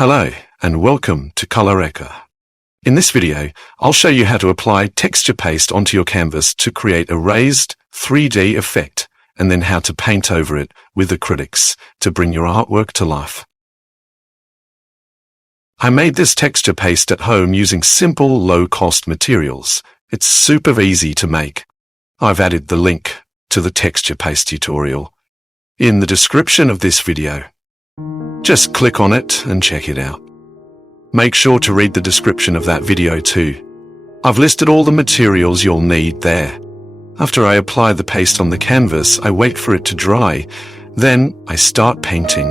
Hello and welcome to Acrylic. In this video, I'll show you how to apply texture paste onto your canvas to create a raised 3D effect, and then how to paint over it with acrylics to bring your artwork to life. I made this texture paste at home using simple, low-cost materials. It's super easy to make. I've added the link to the texture paste tutorial in the description of this video. Just click on it and check it out. Make sure to read the description of that video too. I've listed all the materials you'll need there. After I apply the paste on the canvas, I wait for it to dry. Then I start painting.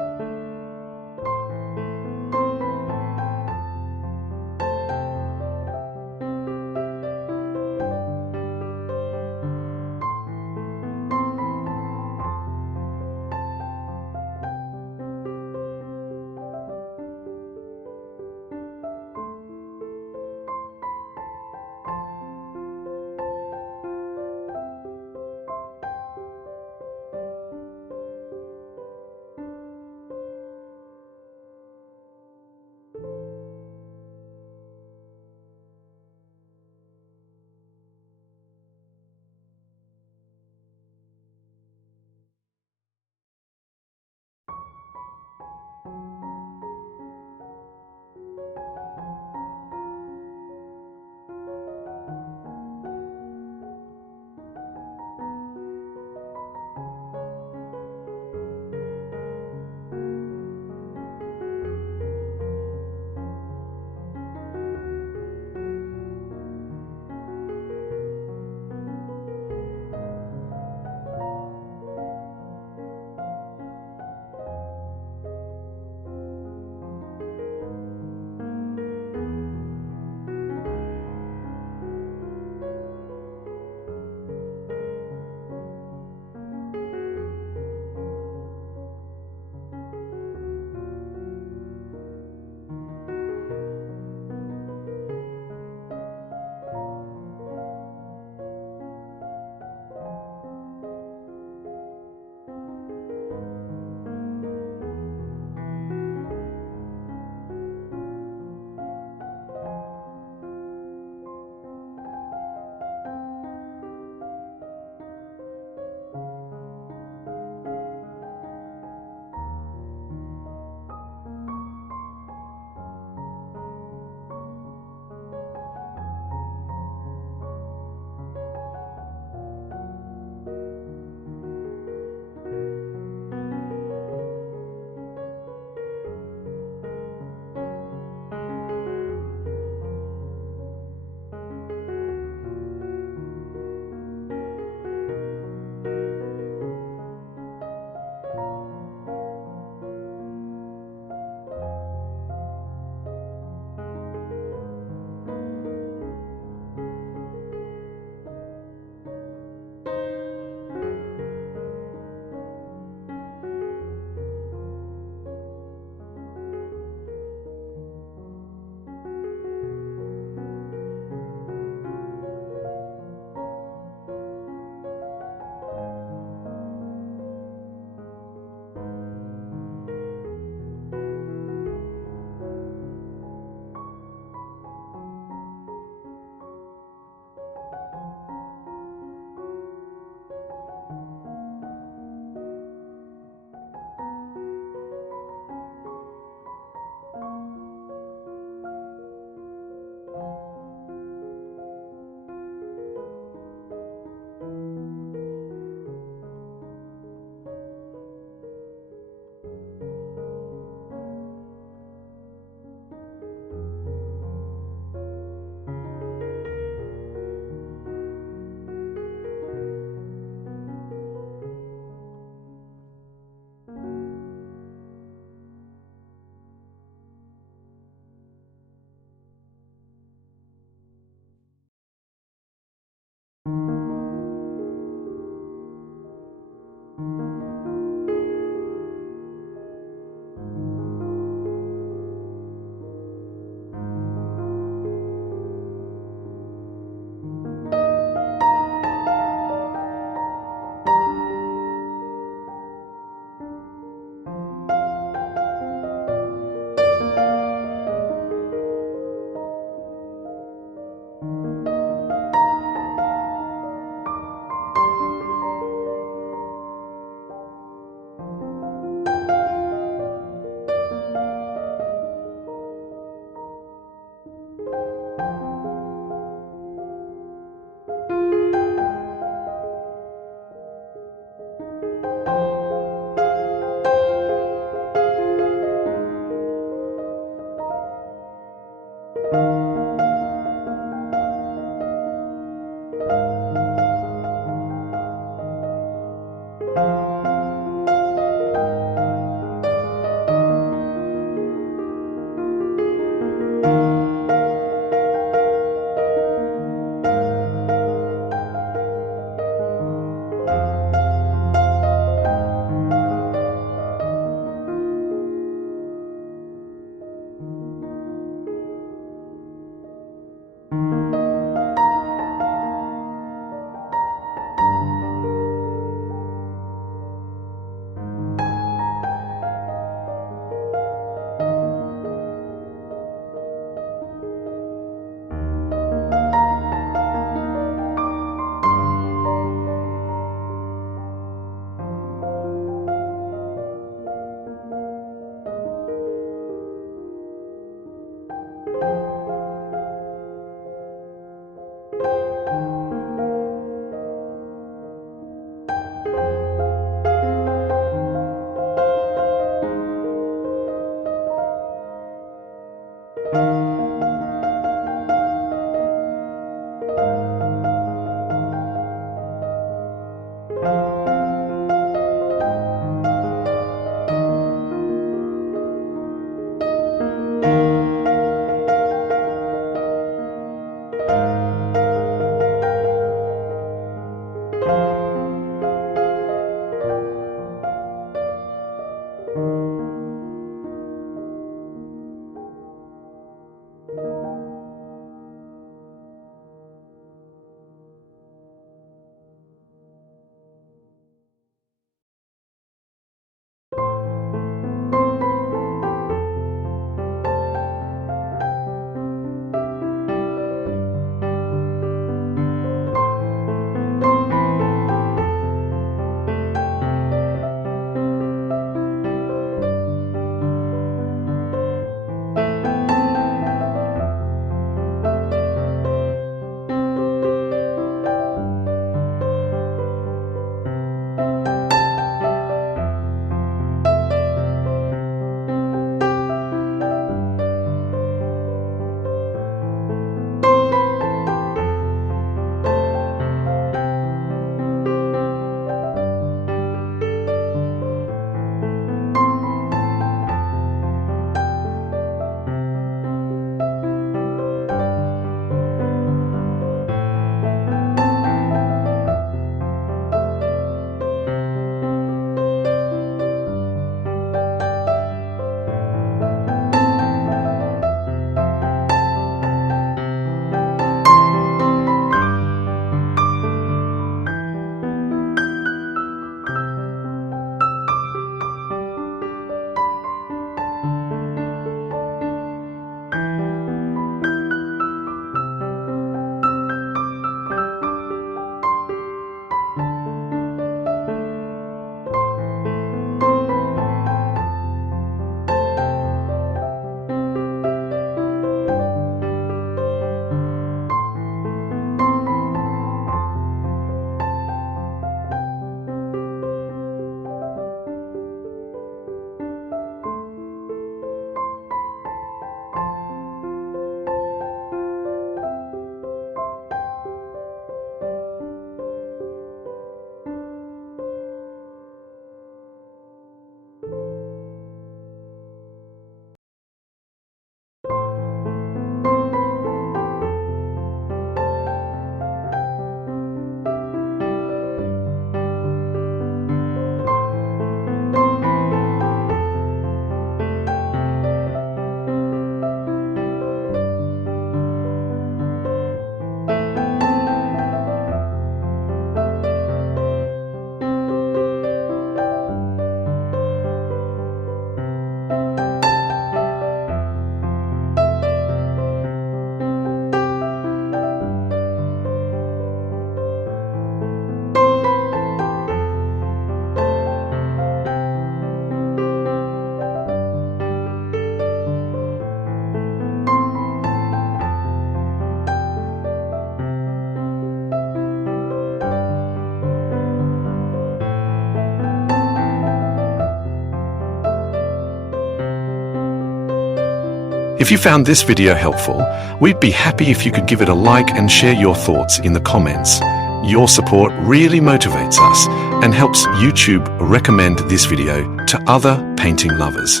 If you found this video helpful, we'd be happy if you could give it a like and share your thoughts in the comments. Your support really motivates us and helps YouTube recommend this video to other painting lovers.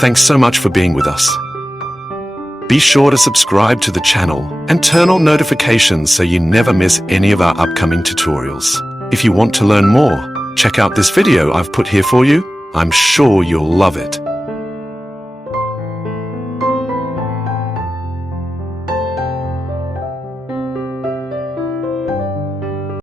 Thanks so much for being with us. Be sure to subscribe to the channel and turn on notifications so you never miss any of our upcoming tutorials. If you want to learn more, check out this video I've put here for you. I'm sure you'll love it.